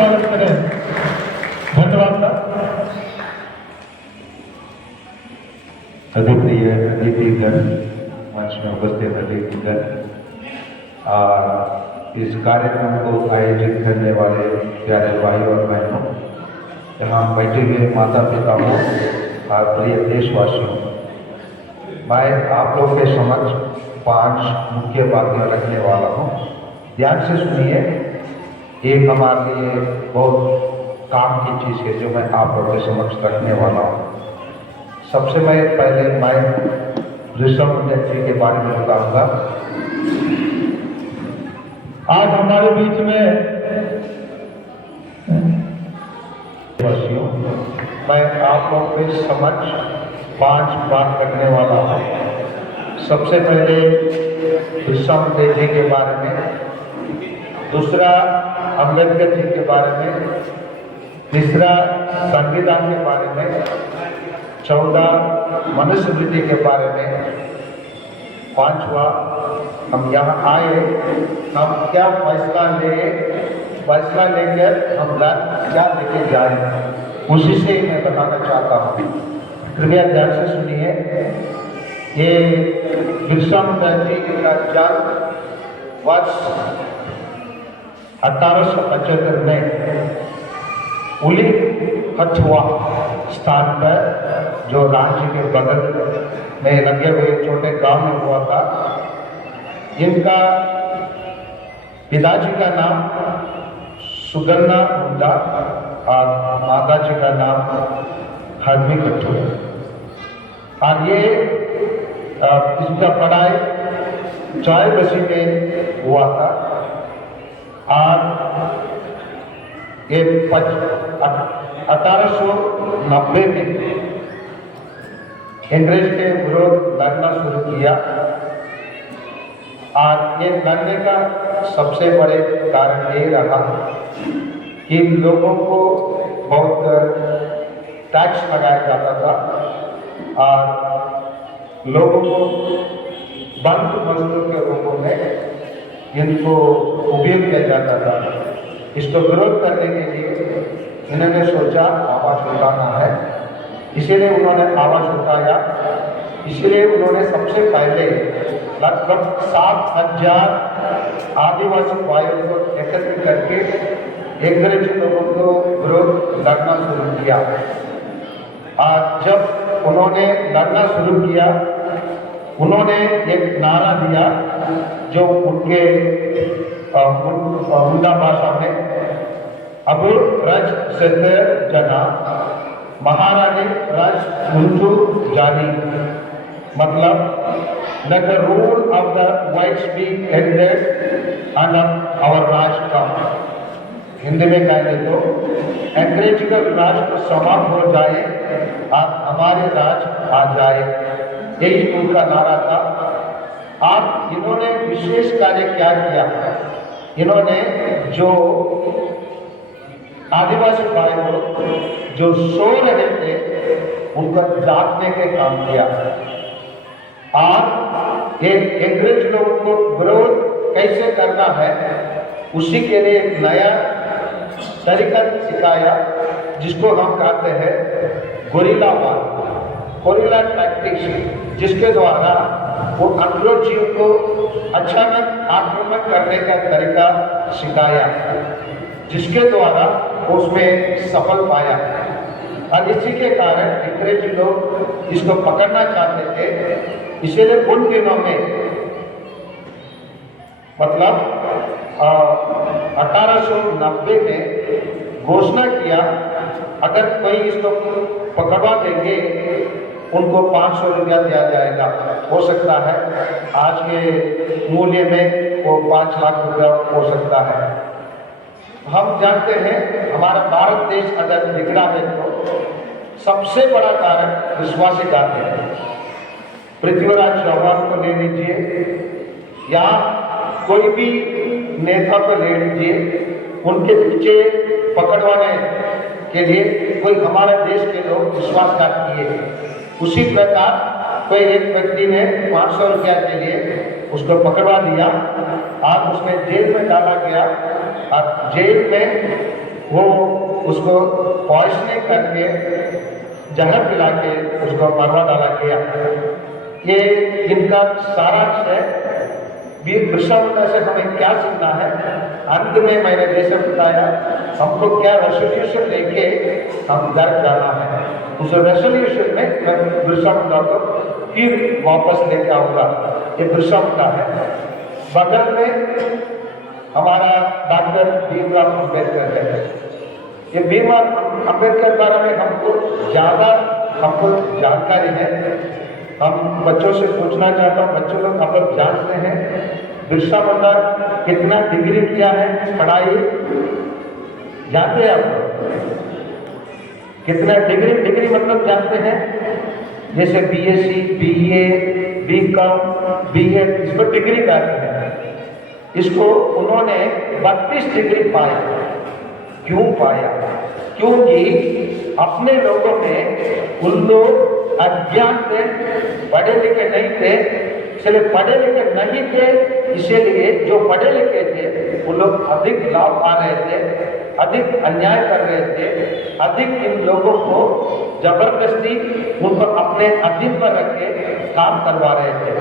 स्वागत करें। धन्यवाद सर। अधिप्रिय अतिथिगण, मंच में उपस्थित अतिथिगण, इस कार्यक्रम को आयोजित करने वाले प्यारे भाई और बहनों, यहाँ बैठे हुए माता पिता हो और प्रिय देशवासियों, मैं आप लोग के समक्ष 5 मुख्य बातें रखने वाला हूँ। ध्यान से सुनिए। एक हमारे लिए बहुत काम की चीज़ है जो मैं आप लोग के समक्ष रखने वाला हूँ। सबसे पहले मैं ऋषभ पंडित जी के बारे में बताऊंगा। आज हमारे बीच में मैं आप लोग के समक्ष 5 बात रखने वाला हूँ। सबसे पहले ऋषभ पंडित जी के बारे में, दूसरा अम्बेडकर जी के बारे में, तीसरा संविधान के बारे में, 14 मनुस्मृति के बारे में, 5वां हम यहाँ आए, हम क्या फैसला लेकर हम क्या लेके जाए, उसी से मैं बताना चाहता हूँ। कृपया ध्यान से सुनिए। ये बिरसा मुंडा जी का जन्म वर्ष 1875 में उली हथुआ स्थान पर, जो रांची के बगल में लगे हुए छोटे गांव में हुआ था। इनका पिताजी का नाम सुगन्ना मुंडा और माता जी का नाम हरमी कट्टू। और ये इसका पढ़ाई चाय बसी में हुआ था। और ये 1890 में अंग्रेज के विरोध लड़ना शुरू किया। और ये लड़ने का सबसे बड़े कारण ये रहा कि लोगों को बहुत टैक्स लगाया जाता था और लोगों को बंद मजदूर के रूपों में इनको उपयोग किया जाता था। इसको विरोध करने के लिए इन्होंने सोचा आवाज़ उठाना है, इसीलिए उन्होंने आवाज़ उठाया। इसलिए उन्होंने सबसे पहले लगभग 7,000 आदिवासी भाइयों को एकत्रित करके अंग्रेजी लोगों को विरोध लड़ना शुरू किया। और जब उन्होंने लड़ना शुरू किया, उन्होंने एक नारा दिया जो उनके मुंडा भाषा में अब रज सिद्ध जना महारानी रज मुंजू जानी, मतलब let the rule of the whites be ended and our राज का। हिंदी में कहेंगे तो अंग्रेज का राज को समाप्त हो जाए और हमारे राज आ जाए, यही उनका नारा था। और इन्होंने विशेष कार्य क्या किया? इन्होंने जो आदिवासी भाई लोग जो सो रहे थे उनको जागने के काम किया। और एक अंग्रेज लोगों को विरोध कैसे करना है उसी के लिए एक नया तरीका सिखाया, जिसको हम कहते हैं गोरिल्ला वार, गोरिल्ला टैक्टिक्स, जिसके द्वारा वो अंग्रेजियों को अचानक आक्रमण करने का तरीका सिखाया, जिसके द्वारा उसमें सफल पाया। और इसी के कारण अंग्रेजी लोग इसको पकड़ना चाहते थे। इसलिए उन दिनों में मतलब 1890 में घोषणा किया, अगर कोई इसको पकड़वा देंगे उनको 500 रुपया दिया जाएगा। हो सकता है आज के मूल्य में वो 5 लाख रुपया हो सकता है। हम जानते हैं हमारा भारत देश अगर बिगड़ा है तो सबसे बड़ा कारण विश्वासी गाते हैं। पृथ्वीराज चौहान को ले लीजिए या कोई भी नेता को ले लीजिए, उनके पीछे पकड़वाने के लिए कोई हमारे देश के लोग विश्वासघात किए। उसी प्रकार कोई एक व्यक्ति ने 500 रुपया के लिए उसको पकड़वा दिया और उसमें जेल में डाला गया। और जेल में वो उसको पॉइजनिंग करके जहर पिला के उसको मरवा डाला गया। ये इनका सारांश है। वीर बिरसा मुंडा से हमें क्या सीखना है? अंत में मैंने जैसे बताया, हमको क्या रेजोल्यूशन लेके हम घर जाना है। उस रेजोल्यूशन में मैं बिरसा मुंडा को फिर वापस लेके आऊँगा। ये बिरसा मुंडा है। बगल में हमारा डॉक्टर भीमराव अम्बेडकर है। ये भीमराव अम्बेडकर के बारे में हमको जानकारी है। हम बच्चों से पूछना चाहता हूँ, बच्चों लोग आप लोग जानते हैं बिरसा मुंडा कितना डिग्री किया है पढ़ाई? जानते हैं आप लोग? कितना डिग्री मतलब जानते हैं? जैसे बीएससी, बीए, बीकॉम, बीएड, इसको डिग्री कहते हैं। इसको उन्होंने 32 डिग्री पाया। क्यों पाया? क्योंकि अपने लोगों में उन लोग अज्ञान थे, पढ़े लिखे नहीं थे। इसलिए पढ़े लिखे नहीं थे, इसीलिए जो पढ़े लिखे थे वो लोग अधिक लाभ पा रहे थे, अधिक अन्याय कर रहे थे, अधिक इन लोगों को जबरदस्ती उनको अपने अधीन पर रख के काम करवा रहे थे।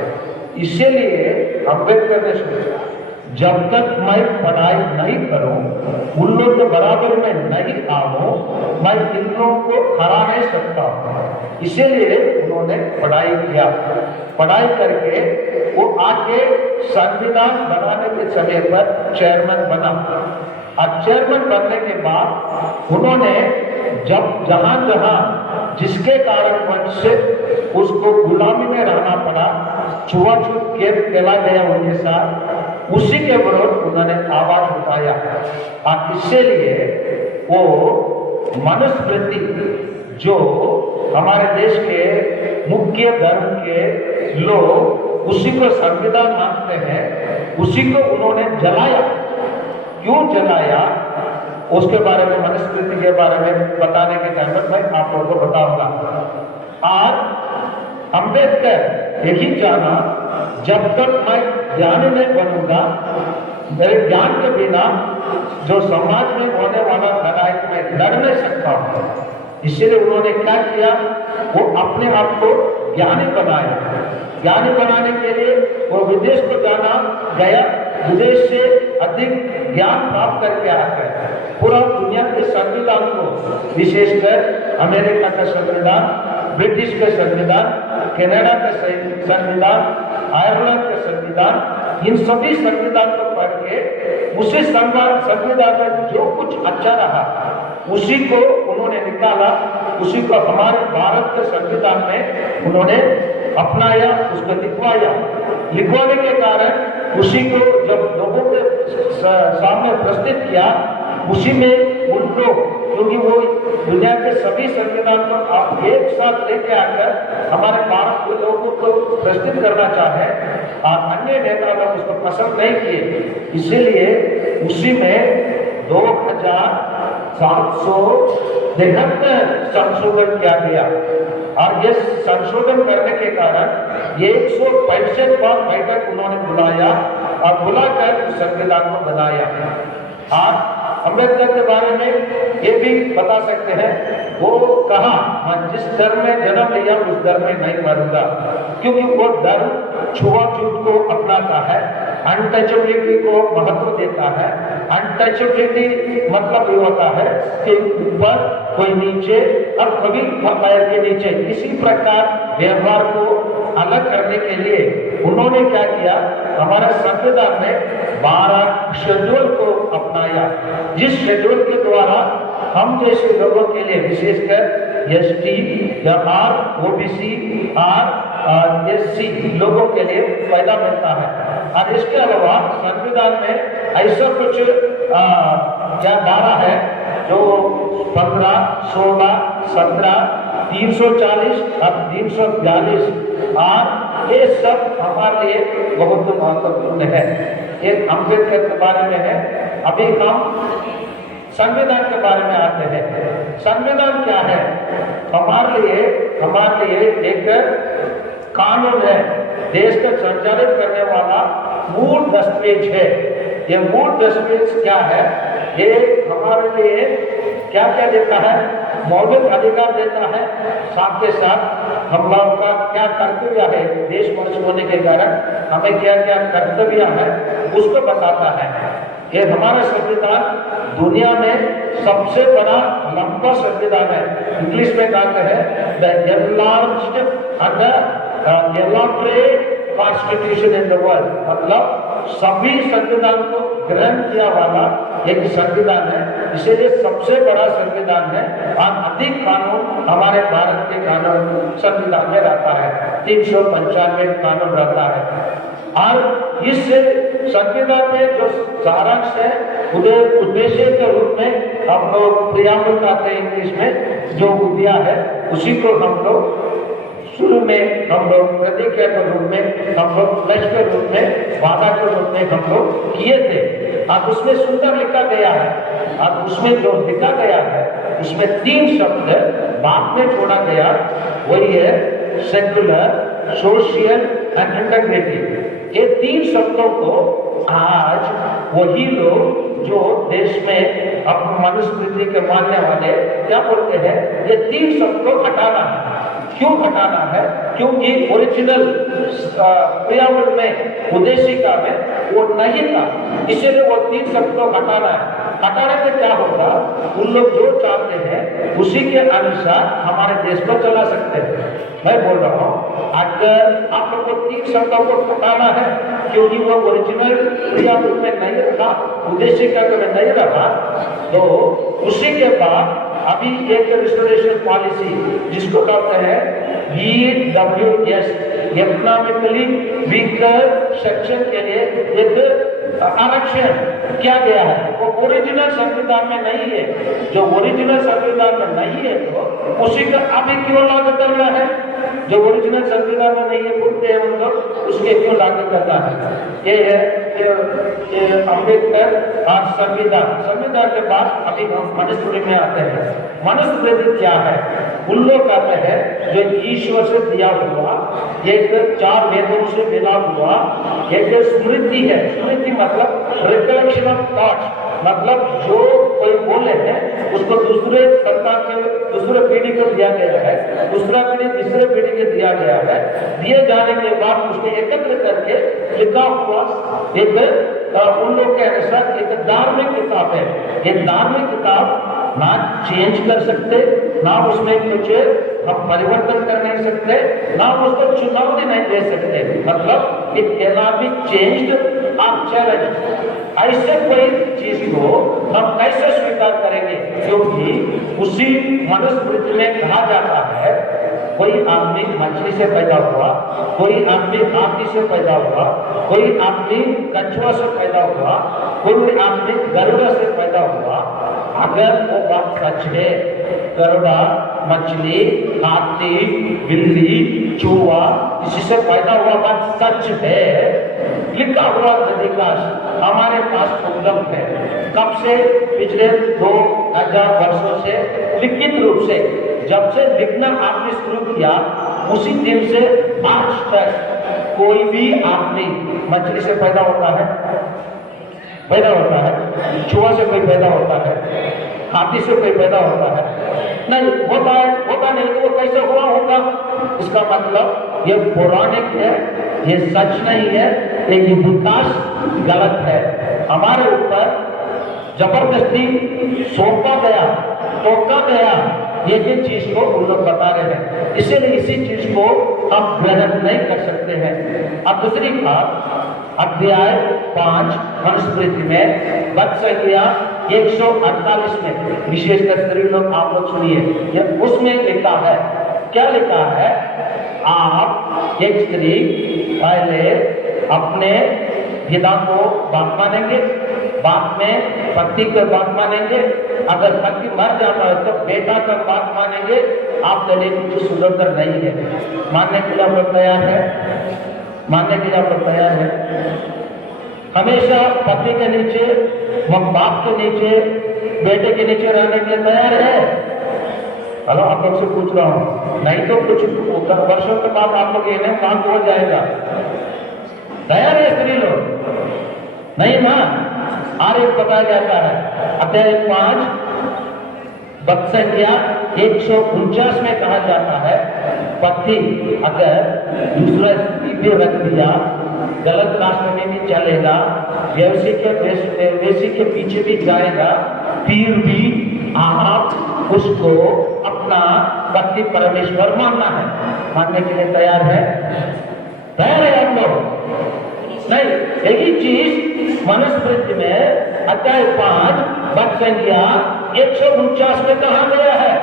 इसीलिए अम्बेडकर ने सोचा, जब तक मैं पढ़ाई नहीं करूं, उन लोग के बराबर में नहीं आऊं, मैं इन लोगों को हरा नहीं सकता हूं। इसीलिए उन्होंने पढ़ाई किया। पढ़ाई करके वो आके संविधान बनाने के समय पर चेयरमैन बना। और चेयरमैन बनने के बाद उन्होंने जब जहां जिसके कारण से उसको गुलामी में रहना पड़ा, छुआछूत केला गया उनके साथ, उसी के विरोध उन्होंने आवाज उठाया। और इसीलिए वो मनुस्मृति जो हमारे देश के मुख्य धर्म के लोग उसी को संविधान मानते हैं, उसी को उन्होंने जलाया। क्यों जलाया? उसके बारे में, मनुस्मृति के बारे में बताने के टाइम पर मैं आप लोगों को बताऊंगा। आज अम्बेडकर यही जाना, जब तक मैं ज्ञानी नहीं बनूंगा, मेरे ज्ञान के बिना जो समाज में होने वाला लड़ाई मैं लड़ नहीं सकता हूं। इसीलिए उन्होंने क्या किया? वो अपने आप को ज्ञानी बनाया। ज्ञानी बनाने के लिए वो विदेश को जाना गया, विदेश से अधिक ज्ञान प्राप्त करके आते हैं। पूरा दुनिया के संविधान को, विशेषकर अमेरिका का संविधान, ब्रिटिश का संविधान, कनाडा का संविधान, आयरलैंड का संविधान, इन सभी संविधान को पढ़ के उसी संविधान में जो कुछ अच्छा रहा उसी को उन्होंने निकाला, उसी को हमारे भारत के संविधान में उन्होंने अपनाया, उसको लिखवाया। लिखवाने के कारण उसी को जब लोगों के सामने प्रस्तुत किया, उसी में उन लोग, क्योंकि वो दुनिया के सभी संविधान को आप एक साथ लेके आकर हमारे भारत के लोगों को प्रस्तुत करना चाहे और अन्य नेता लोग उसको पसंद नहीं किए, इसीलिए उसी में 2773 संशोधन किया गया। और ये संशोधन करने के कारण 165 बार बैठक उन्होंने बुलाया और बुलाकर संविधान को बनाया। आज अम्बेडकर के बारे में ये भी बता सकते हैं, वो कहा, मैं जिस धर्म में जन्म लिया उस धर्म में नहीं मरूंगा, क्योंकि वो धर्म छुआछूत को अपनाता है, अनटचेबिलिटी को महत्व देता है। अनटचेबिलिटी मतलब ये होता है कि ऊपर कोई नीचे और कभी पैर के नीचे, इसी प्रकार व्यवहार को अलग करने के लिए उन्होंने क्या किया? हमारा संविधान में 12 शेड्यूल को अपनाया, जिस शेड्यूल के द्वारा हम जैसे लोगों के लिए, विशेषकर एसटी या ओबीसी, एससी लोगों के लिए फायदा मिलता है। और इसके अलावा संविधान में ऐसा कुछ क्या धारा है जो 15, 16, 17, 340 और 342 और ये सब हमारे लिए बहुत महत्वपूर्ण है। एक अम्बेडकर के बारे में है। अभी हम संविधान के बारे में आते हैं। संविधान क्या है? हमारे लिए एक कानून है, देश का संचालित करने वाला मूल दस्तावेज है। ये मूल दस्तावेज क्या है? ये हमारे लिए क्या क्या देता है, मौलिक अधिकार देता है, साथ के साथ हम लोगों का क्या कर्तव्य है, देश मनुष्य होने के कारण हमें क्या क्या कर्तव्य है उसको बताता है। ये हमारा संविधान दुनिया में सबसे बड़ा लंबा संविधान है। इंग्लिश में कहते हैं the enlarged and the elaborate constitution in the world, मतलब सभी संविधान को ग्रहण किया वाला एक संविधान है, इसीलिए सबसे बड़ा संविधान है। और अधिक कानून हमारे भारत के कानून संविधान में रहता है, 395 कानून रहता है। और इस संविधान में जो सारांश है उद्देश्य के रूप में हम लोग प्रियाम्बल कहते हैं इंग्लिश में, जो दिया है उसी को हम लोग शुरू में हम लोग प्रतिज्ञा के रूप में, हम लोग प्लेज के रूप में, वादा के रूप में हम लोग किए थे। अब उसमें सुंदर लिखा गया है, अब उसमें जो लिखा गया है उसमें 3 शब्द बाद में छोड़ा गया, वही है सेक्युलर, सोशल एंड इंटीग्रिटी। ये 3 शब्दों को आज वही लोग जो देश में अपनी मनुस्मृति के मानने वाले क्या बोलते हैं, ये 3 शब्द को हटाना है। क्यों हटाना है? क्योंकि ओरिजिनल प्रियाम्बल में, उद्देशिका में वो नहीं था, इसीलिए वो 3 शब्द को हटाना है। हटाने से क्या होगा, उन लोग जो चाहते हैं उसी के अनुसार हमारे देश को चला सकते हैं। मैं बोल रहा हूँ अगर आप लोग को 3 शब्दों को हटाना है क्योंकि वो ओरिजिनल प्रियाम्बल में नहीं रहा, उद्देशिका में नहीं रहा, तो उसी के बाद अभी एक रिस्टोरेशन पॉलिसी जिसको कहते हैं EWS, इकोनॉमिकली वीकर सेक्शन के लिए एक आरक्षण किया गया है। वो ओरिजिनल संविधान में नहीं है, जो ओरिजिनल संविधान में नहीं है तो उसी का अभी क्यों लागू करना है? जो ओरिजिनल संविधान में नहीं है बोलते हैं हम लोग, उसके क्यों लागू करना है? ये है अम्बेडकर और संविधान के बाद अभी हम मनुस्मृति में आते हैं। मनुस्मृति क्या है? उन लोग कहते हैं जो ईश्वर से दिया हुआ, एक 4 वेदों से मिला हुआ एक स्मृति है। स्मृति मतलब रिकलेक्शन ऑफ थॉट्स, मतलब जो कोई बोले हैं उसको दूसरे संतान के, दूसरे पीढ़ी को दिया गया है, दूसरा पीढ़ी तीसरे पीढ़ी को दिया गया है। दिए जाने के बाद उसको एकत्र करके लिखा हुआ एक उन लोग के अनुसार एक धार्मिक किताब है। ये धार्मिक किताब ना चेंज कर सकते, ना उसमें कुछ हम परिवर्तन कर नहीं सकते, ना उसको चुनौती नहीं दे सकते, मतलब इट कैनॉट बी चेंज्ड और चैलेंज। ऐसे कोई चीज को हम कैसे स्वीकार करेंगे? क्योंकि उसी मनुस्मृति में कहा जाता है कोई आदमी मछली से पैदा हुआ, कोई आदमी हाथी से पैदा हुआ, कोई आदमी कछुआ से पैदा हुआ, कोई आदमी गरुड़ा से पैदा हुआ। अगर वो बात सच है, गरुड़ा, मछली, हाथी, बिल्ली, चूहा, किसी से पैदा हुआ बात सच है, लिखा हुआ अधिकांश हमारे पास उपलब्ध है। कब से? पिछले 2000 वर्षों से लिखित रूप से। जब से लिखना आपने शुरू किया उसी दिन से आज तक कोई भी आदमी मछली से पैदा होता है, चूहा से कोई पैदा होता है, हाथी से कोई पैदा होता है? नहीं होता है, होता नहीं तो वो कैसे हुआ होगा? इसका मतलब ये पौराणिक है, ये सच नहीं है, एक विकास गलत है। हमारे ऊपर जबरदस्ती सौंपा गया, टोका गया, एक ही चीज को उन लोग बता रहे हैं, इसीलिए इसी चीज को हम ग्रहण नहीं कर सकते हैं। अब दूसरी बात, अध्याय 5 मनुस्मृति में वध संख्या 148 में, विशेषकर स्त्री लोग आप लोग सुनिए, उसमें लिखा है, क्या लिखा है? आप एक स्त्री पहले अपने पिता को बाप मानेंगे, बाप में पति को बाप मानेंगे, अगर पति मर जाता है तो बेटा का बाप मानेंगे। आपके लिए कुछ सुंदर नहीं है, मानने के लिए आप लोग तैयार है? मानने के लिए आप लोग तैयार है? हमेशा पति के नीचे, बाप के नीचे, बेटे के नीचे रहने के लिए तैयार है? हेलो, आप लोग से पूछ रहा हूँ, नहीं तो कुछ वर्षों के बाद आप लोग ये काम हो जाएगा। तैयार है स्त्री लोग? नहीं ना? और एक बताया जाता है अध्याय 5 पद संख्या 149 में कहा जाता है, पति अगर दूसरा स्त्री पे रख दिया, गलत रास्ते में भी चलेगा, वेश्या के पीछे भी जाएगा, फिर भी आप उसको अपना पति परमेश्वर मानना है। मानने के लिए तैयार है? तैयार है आप लोग? नहीं, यही चीज मनुस्मृति में अध्याय 5 पद संख्या 149 में कहा गया है।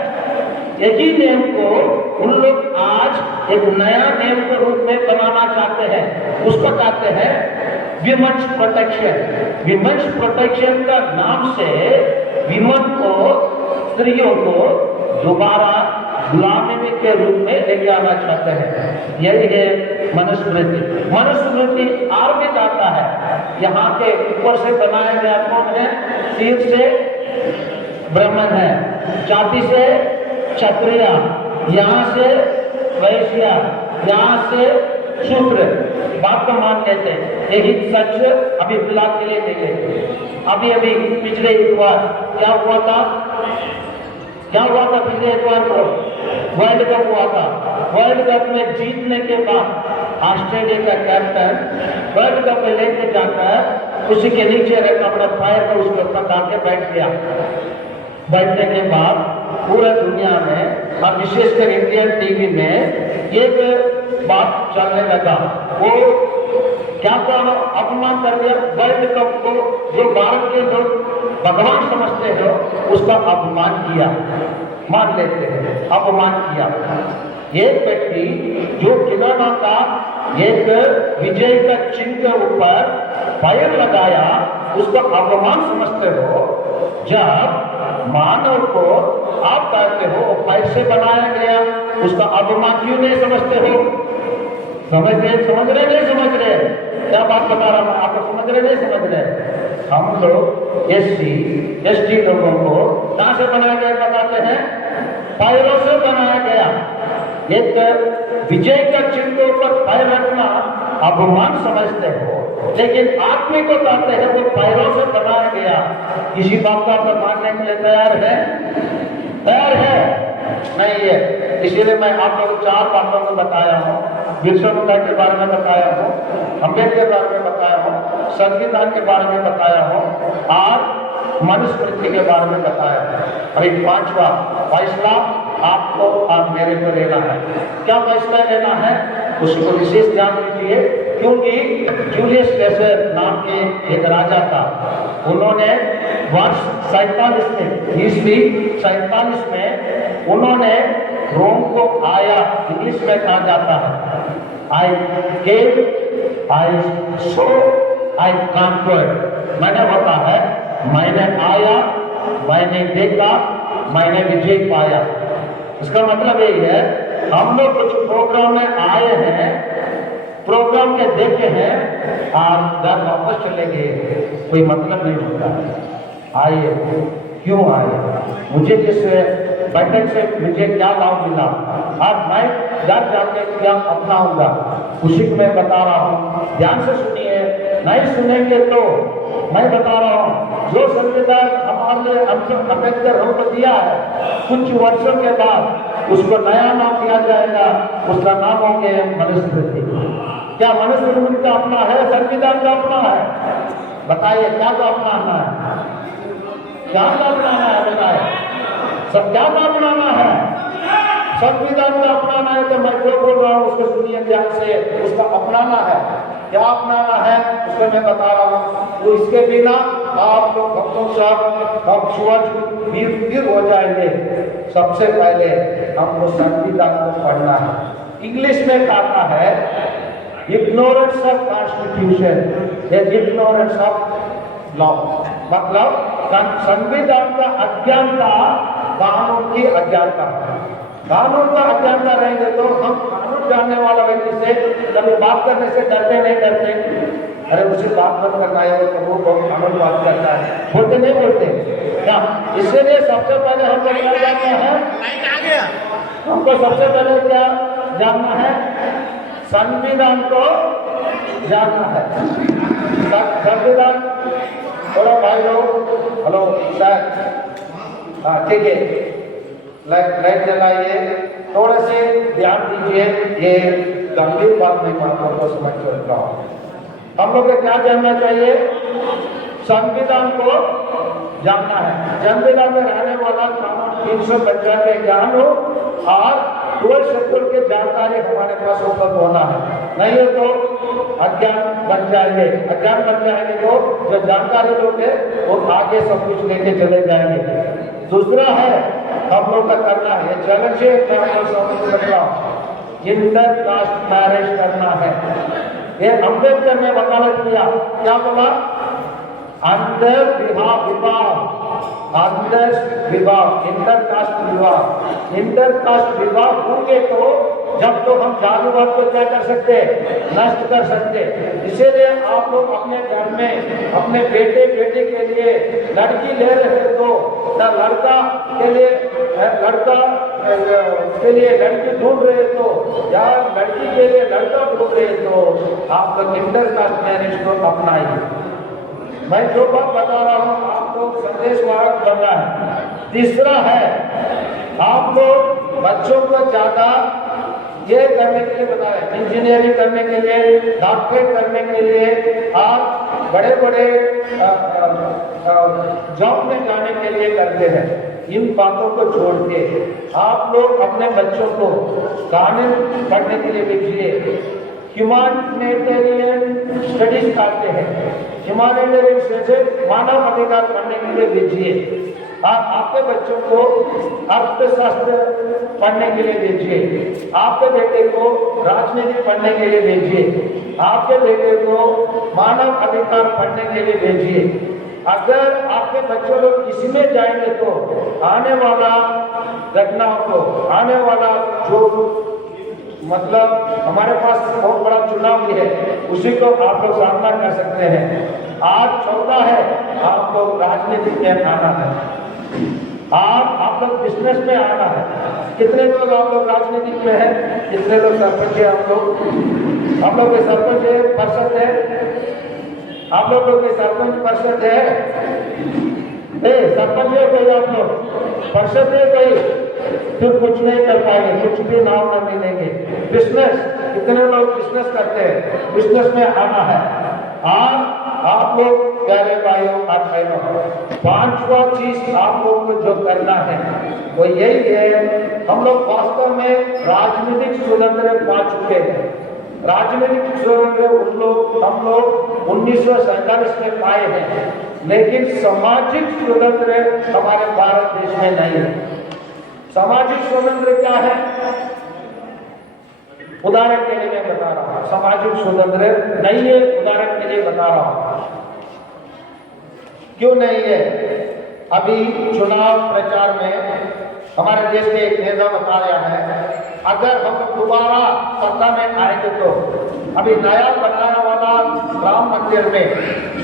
यही नियम को उन लोग आज एक नया नियम के रूप में बनाना चाहते हैं। उसको कहते हैं विमेंस प्रोटेक्शन। विमेंस प्रोटेक्शन का नाम से विमन को, स्त्रियों को दोबारा गुलामी के रूप में लेके आना चाहते हैं। यही है मनुस्मृति। मनुस्मृति और भी कहता है, यहाँ के ऊपर से बनाया गया कौन है? सिर से ब्राह्मण है, छाती से क्षत्रिय, यहाँ से वैश्य, यहाँ से शूद्र। बात को मान लेते हैं, यही सच अभी फिलहाल के लिए देखे। अभी पिछले इतवार क्या हुआ था? पिछले इतवार को वर्ल्ड कप हुआ था। वर्ल्ड कप में जीतने के बाद ऑस्ट्रेलिया का कैप्टन वर्ल्ड कप में लेके जाकर उसी के नीचे रखा अपना पैर को उसके ऊपर डाल के बैठ गया। बैठने के बाद पूरा दुनिया में और विशेषकर इंडियन टीवी में एक बात चलने लगा, वो क्या तो अपमान कर दिया वर्ल्ड कप को। जो भारत के लोग भगवान समझते हो उसका अपमान किया, मान लेते हैं, अपमान किया। एक व्यक्ति जो खिलौना का एक विजय का चिन्ह के ऊपर पैर लगाया, उसका अपमान समझते हो। जब मानव को आप कहते हो पैर से बनाया गया, उसका अपमान क्यों नहीं समझते हो? समझ रहे नहीं समझ रहे? क्या बात बता रहा हूं, आपको समझ रहे नहीं समझ रहे? हम लोग एसटी लोगों को कहां से बनाया गया बताते हैं? पैरों से बनाया गया। एक विजय का चिन्ह के ऊपर पैर रखना अपमान समझते हो, लेकिन आदमी को कहते हैं वो पैरों से बनाया गया। इसी बात को आप मानने के लिए तैयार है? तैयार है? नहीं है। इसीलिए मैं आप लोगों को 4 बातों को बताया हूँ। बिरसा मुंडा के बारे में बताया हूँ, अम्बेडकर के बारे में बताया हूँ, संविधान के बारे में बताया हूँ और मनुस्मृति के बारे में बताया है। और एक 5वां फैसला आपको और मेरे को लेना है। क्या फैसला लेना है उसको विशेष ध्यान दीजिए, क्योंकि जूलियस सीजर नाम के एक राजा था। उन्होंने वर्ष 47 में, ईस्वी 47 में उन्होंने रोम को आया। इंग्लिश में कहा जाता है आई केम, आई सो, आई कॉन्क्वर्ड। मैंने होता है मैंने आया, मैंने देखा, मैंने विजय पाया। इसका मतलब यही है, हम लोग कुछ प्रोग्राम में आए हैं, प्रोग्राम के देखे हैं और घर वापस चले गए, कोई मतलब नहीं होता। आइए, क्यों आए? मुझे जिस बैठक से मुझे क्या लाभ मिला और मैं घर जाके क्या अपनाऊंगा, उसी को मैं बता रहा हूँ। ध्यान से सुनिए, नहीं सुनेंगे तो मैं बता रहा हूँ, जो संविधान हमारे अम्बेडकर हमको दिया है, कुछ वर्षों के बाद उसको नया नाम दिया जाएगा, उसका नाम होंगे मनुस्मृति। क्या मनुस्मृति का अपना है? संविधान का अपना है? बताइए, क्या का अपनाना है? क्या का अपनाना है? बताए सब क्या का अपनाना है? संविधान का अपनाना है। तो मैं जो बोल रहा हूँ उसको सुनिए ध्यान से, उसका अपनाना है। क्या अपनाना है उसको मैं बता रहा हूँ। तो इसके बिना आप लोग भक्तों साहब हम छुआछूत फिर हो जाएंगे। सबसे पहले हमको संविधान को पढ़ना है। इंग्लिश में कहता है ignorance of constitution, ignorance of law. मतलब संविधान का अज्ञानता कानून की अज्ञानता। कानून का अज्ञानता रहेंगे तो हम कानून जानने वाला व्यक्ति से कभी बात करने से डरते नहीं डरते? अरे उसे बात मत करना है, तो वो कानून बात करता है, बोलते नहीं बोलते क्या? इसलिए सबसे पहले हमको क्या जानना है? हमको सबसे पहले क्या जानना है? संविधान को जानना है। संविधान थोड़ा भाई लोग, हेलो सर, हाँ ठीक है, लाइट जलाइए, थोड़े से ध्यान दीजिए, ये गंभीर बात नहीं, बातों को समझ कर रहा हूँ। हम लोग को क्या जानना चाहिए? संविधान को जानना है। संविधान में रहने वाला कानून 355 के ज्ञान हो और 12 शेड्यूल की जानकारी हमारे पास उपलब्ध होना है, नहीं है तो अज्ञान बन जाएंगे। अज्ञान बन जाएंगे तो जो जानकारी लोग है वो आगे सब कुछ लेके चले जाएंगे। दूसरा है हम लोग का करना है, ये चैलेंज है, इंटर कास्ट मैरिज करना है। ये अम्बेडकर ने वकालत किया, क्या बोला? अंतर विवाह, अंतर विवाह, इंटर कास्ट विवाह। इंटर कास्ट विवाह होंगे तो जब तो हम जातिवाद को क्या कर सकते, नष्ट कर सकते। इसीलिए आप लोग अपने घर में अपने बेटे बेटी के लिए लड़की ले रहे तो लड़का के लिए लड़की ढूंढ रहे तो या लड़की के लिए लड़का ढूंढ रहे तो आप लोग इंटर कास्ट मैरिज को अपनाइए। मैं जो बात बता रहा हूँ आप लोग संदेश वाहक बनना है। तीसरा है आप लोग बच्चों को ज्यादा ये करने के लिए बताए, इंजीनियरिंग करने के लिए, डॉक्टरेट करने के लिए और बड़े बड़े जॉब में जाने के लिए करते हैं। इन बातों को छोड़ के आप लोग अपने बच्चों को गाने पढ़ने के लिए भेजिए। ह्यूमैनिटेरियन स्टडीज करते हैं, ह्यूमैनिटेरियन से मानव अधिकार पढ़ने के लिए भेजिए। आप आपके बच्चों को अर्थशास्त्र पढ़ने के लिए भेजिए, आपके बेटे को राजनीति पढ़ने के लिए भेजिए, आपके बेटे को मानव अधिकार पढ़ने के लिए भेजिए। अगर आपके बच्चों लोग इसमें जाएंगे तो आने वाला घटनाओं को, आने वाला जो मतलब हमारे पास बहुत बड़ा चुनाव भी है, उसी को आप लोग सामना कर सकते हैं। आज चौथा है आप लोग राजनीति में आना है, आप लोग बिजनेस में आना है। कितने लोग आप लोग राजनीति में है? कितने लोग सरपंच है? हम लोग के सरपंच है, परिषद है, आप लोग के सरपंच परिषद है, सरपंच है कोई, आप लोग परिषद है कोई, फिर कुछ नहीं कर पाएंगे, कुछ भी नाम न मिलेंगे। बिजनेस, कितने लोग बिजनेस करते हैं? बिजनेस में आना है। आप लोग प्यारे भाइयों और बहनों, पांचवा चीज आप लोग को जो करना है वो यही है, हम लोग वास्तव में राजनीतिक स्वतंत्र पा चुके हैं। राजनीतिक स्वतंत्र हम लोग 1947 में पाए हैं, लेकिन सामाजिक स्वतंत्र हमारे भारत देश में नहीं है। सामाजिक स्वतंत्र क्या है? उदाहरण के लिए मैं बता रहा हूं, सामाजिक स्वतंत्र नहीं है, उदाहरण के लिए बता रहा हूं। क्यों नहीं है? अभी चुनाव प्रचार में हमारे देश के एक नेता बता रहा है, अगर हम दोबारा सत्ता में आएंगे तो अभी नया बनाया वाला राम मंदिर में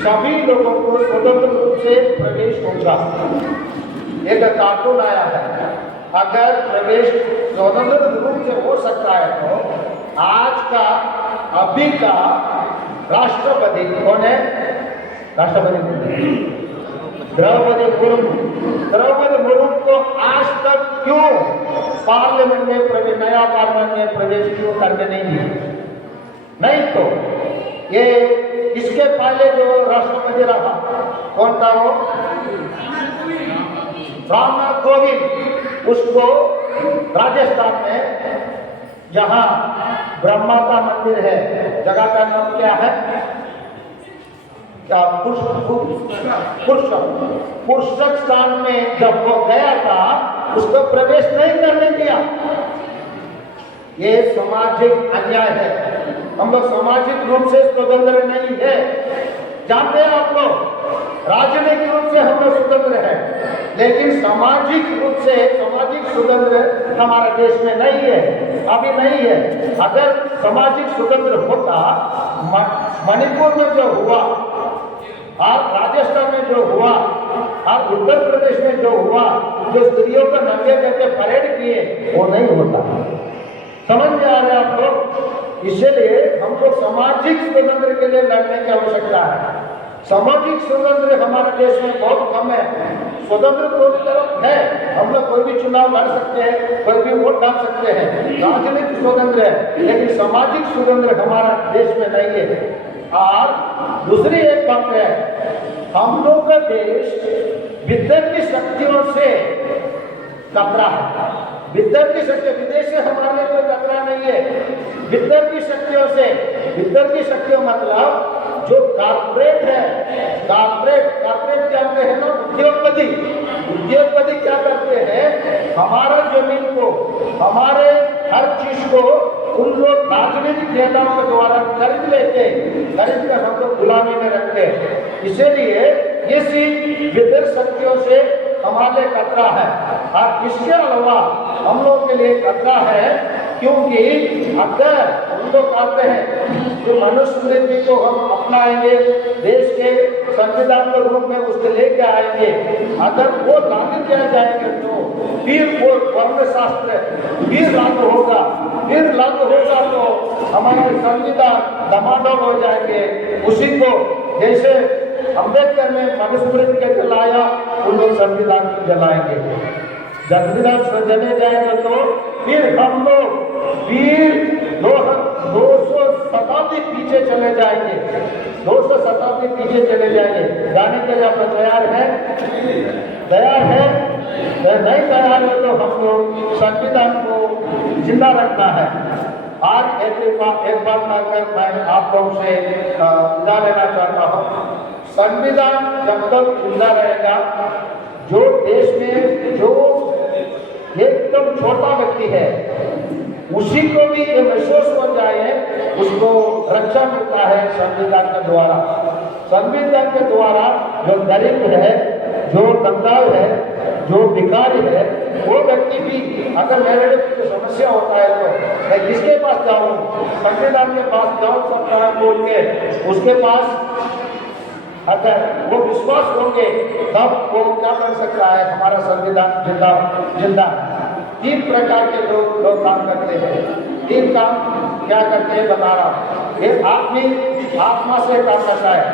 सभी लोगों को स्वतंत्र रूप से प्रवेश होगा। एक कार्टून आया है, अगर प्रवेश स्वतंत्र रूप से हो सकता है तो आज का अभी का राष्ट्रपति कौन है? राष्ट्रपति द्रौपदी मुर्मू को आज तक क्यों पार्लियामेंट में प्रवेश, नया पार्लियामेंट में प्रवेश क्यों करके नहीं दिए? नहीं तो ये इसके पहले जो राष्ट्रपति रहा कौन था? वो रामनाथ कोविंद। उसको राजस्थान में जहां ब्रह्मा का मंदिर है, जगह का नाम क्या है? क्या पुरुषक स्थान में जब वो गया था उसको प्रवेश नहीं करने दिया। ये सामाजिक अन्याय है। हम लोग सामाजिक रूप से स्वतंत्र नहीं है, जानते हैं आप लोग। राजनीतिक रूप से हम लोग स्वतंत्र है, लेकिन सामाजिक रूप से सामाजिक स्वतंत्र हमारे देश में नहीं है, अभी नहीं है। अगर सामाजिक स्वतंत्र होता, मणिपुर में जो हुआ और राजस्थान में जो हुआ और उत्तर प्रदेश में जो हुआ, जो स्त्रियों को नंगे करके परेड किए, वो नहीं होता। समझ में आ रहे आप लोग? इसलिए हमको सामाजिक स्वतंत्र के लिए लड़ने की आवश्यकता है। सामाजिक स्वतंत्र हमारे देश में बहुत कम है। स्वतंत्र तो तरफ है, हम लोग कोई भी चुनाव लड़ सकते हैं, कोई भी वोट डाल सकते हैं, राजनीतिक स्वतंत्र है, लेकिन सामाजिक स्वतंत्र हमारा देश में नहीं है। और दूसरी एक बात है, हम लोग का देश भीतर की शक्तियों से कतरा है। भीतर की शक्ति, विदेश से हमारे कोई खतरा नहीं है। भीतर की शक्तियों से, भीतर की शक्तियों मतलब जो कारपोरेट है, कारपोरेट जानते हैं ना, उद्योगपति क्या करते हैं, हमारा जमीन को, हमारे हर चीज को उन लोग राजनीतिक नेताओं के द्वारा खरीद लेते, खरीद कर हम लोग गुलामी में रखते। इसीलिए इसी विदेश शक्तियों से हमारे खतरा है। और इसके अलावा हम लोग के लिए खतरा है, क्योंकि अगर हम लोग कहते हैं जो मनुस्मृति को हम अपनाएंगे, देश के संविधान के रूप में उसको लेके आएंगे, अगर वो लागू किया जाएंगे तो फिर वो वर्ण शास्त्र फिर लागू होगा, तो हमारे संविधान डमाडोल हो जाएंगे। उसी को जैसे अम्बेडकर ने मनुस्मृति के जलाया, उन लोग संविधान को जलाएंगे। संविधान जले जाएगा तो फिर हम लोग फिर 200 शताब्दी पीछे चले जाएंगे, 200 शताब्दी पीछे चले जाएंगे। जाने के लिए आप तैयार है? नहीं तैयार है तो हम लोग संविधान को जिंदा रखना है। आज एक बात मानकर मैं आप लोगों से विदा लेना चाहता हूँ। संविधान जब तक जिंदा रहेगा, जो देश में जो एकदम छोटा व्यक्ति है उसी को भी ये महसूस हो जाए, उसको रक्षा मिलता है संविधान के द्वारा। संविधान के द्वारा जो गरीब है, जो दंगाल है, जो भिखारी है, वो व्यक्ति भी अगर मेरे लिए समस्या होता है तो मैं किसके पास जाऊँ? संविधान के पास जाऊँ सकता है बोल के, उसके पास अगर वो विश्वास होंगे तब वो क्या कर सकता है। हमारा संविधान जिंदा। 3 प्रकार के लोग काम करते हैं। 3 काम क्या करते हैं बता रहा हूँ। एक आत्मा से काम करता है,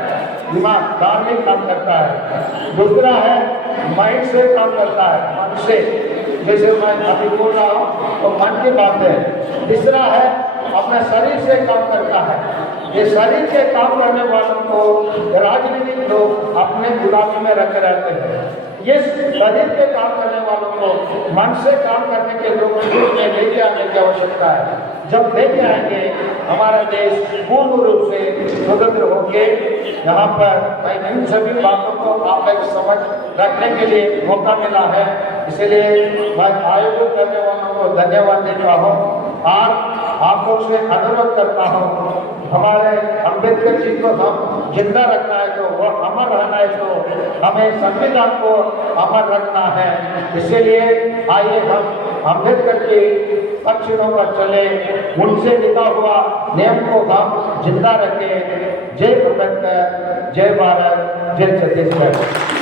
दिमाग धार्मिक काम करता है। दूसरा है माइंड से काम करता है, मन से, जैसे मैं अभी बोल रहा हूँ तो मन की बात है। तीसरा है अपने शरीर से काम करता है। ये शरीर के काम करने वालों को राजनीतिक लोग अपने गुलामी में रखे रहते हैं। ये शरीर के काम करने वालों को मन से काम करने के लोगों को लेके आने की आवश्यकता है। जब लेके आएंगे हमारा देश पूर्ण रूप से स्वतंत्र होके, यहाँ पर मैं इन सभी बातों को आप एक समझ रखने के लिए मौका मिला है। इसलिए मैं आयोजित करने वालों को धन्यवाद देता हूँ और आप लोग से अनुरोध करता हूँ, हमारे अम्बेडकर जी को हम जिंदा रखना है तो वो अमर रहना है तो हमें संविधान को अमर रखना है। इसलिए आइए हम अम्बेडकर के पक्षों पर चले, उनसे लिखा हुआ नियम को हम जिंदा रखें। जय अम्बेडकर, जय भारत, जय छत्तीसगढ़।